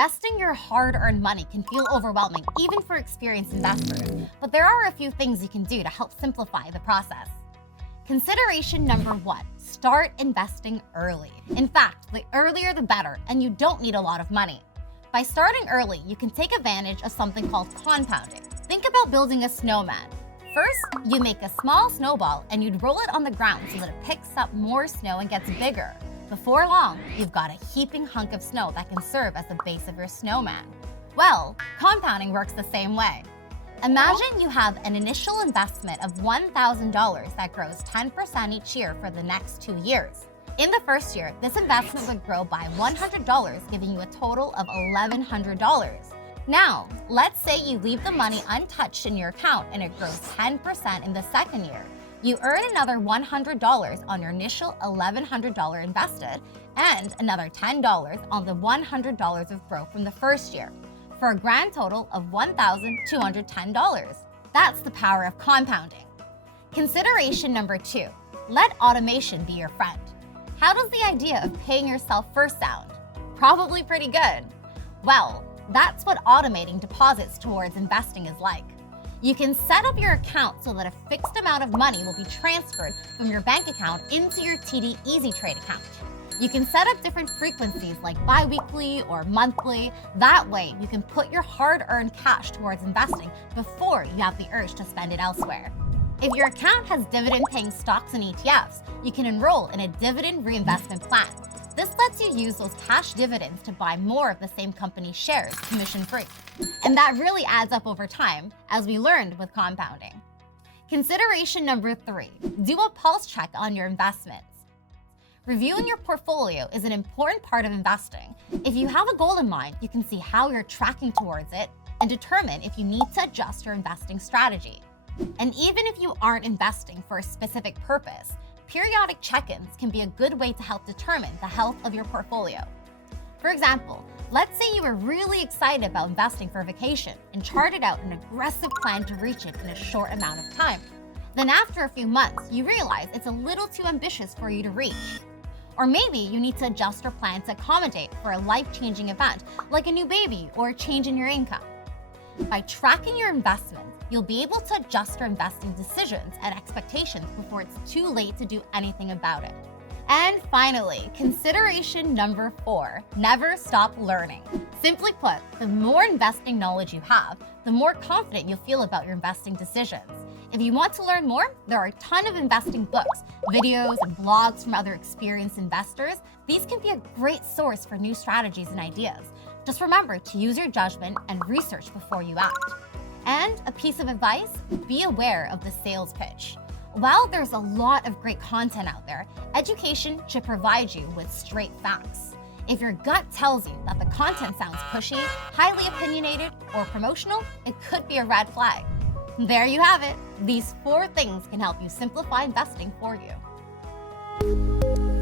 Investing your hard-earned money can feel overwhelming even for experienced investors, but there are a few things you can do to help simplify the process. Consideration number 1, start investing early. In fact, the earlier the better, and you don't need a lot of money. By starting early, you can take advantage of something called compounding. Think about building a snowman. First, you make a small snowball and you'd roll it on the ground so that it picks up more snow and gets bigger. Before long, you've got a heaping hunk of snow that can serve as the base of your snowman. Well, compounding works the same way. Imagine you have an initial investment of $1,000 that grows 10% each year for the next 2 years. In the first year, this investment would grow by $100, giving you a total of $1,100. Now, let's say you leave the money untouched in your account and it grows 10% in the second year. You earn another $100 on your initial $1,100 invested and another $10 on the $100 of growth from the first year, for a grand total of $1,210. That's the power of compounding. Consideration number 2, let automation be your friend. How does the idea of paying yourself first sound? Probably pretty good. Well, that's what automating deposits towards investing is like. You can set up your account so that a fixed amount of money will be transferred from your bank account into your TD Easy Trade account. You can set up different frequencies like bi-weekly or monthly. That way, you can put your hard-earned cash towards investing before you have the urge to spend it elsewhere. If your account has dividend-paying stocks and ETFs, you can enroll in a dividend reinvestment plan. This lets you use those cash dividends to buy more of the same company's shares commission-free. And that really adds up over time, as we learned with compounding. Consideration number 3, do a pulse check on your investments. Reviewing your portfolio is an important part of investing. If you have a goal in mind, you can see how you're tracking towards it and determine if you need to adjust your investing strategy. And even if you aren't investing for a specific purpose, periodic check-ins can be a good way to help determine the health of your portfolio. For example, let's say you were really excited about investing for a vacation and charted out an aggressive plan to reach it in a short amount of time. Then after a few months, you realize it's a little too ambitious for you to reach. Or maybe you need to adjust your plan to accommodate for a life-changing event like a new baby or a change in your income. By tracking your investments, you'll be able to adjust your investing decisions and expectations before it's too late to do anything about it. And finally, consideration number 4, never stop learning. Simply put, the more investing knowledge you have, the more confident you'll feel about your investing decisions. If you want to learn more, there are a ton of investing books, videos, and blogs from other experienced investors. These can be a great source for new strategies and ideas. Just remember to use your judgment and research before you act. And a piece of advice, be aware of the sales pitch. While there's a lot of great content out there, education should provide you with straight facts. If your gut tells you that the content sounds pushy, highly opinionated, or promotional, it could be a red flag. There you have it. These 4 things can help you simplify investing for you.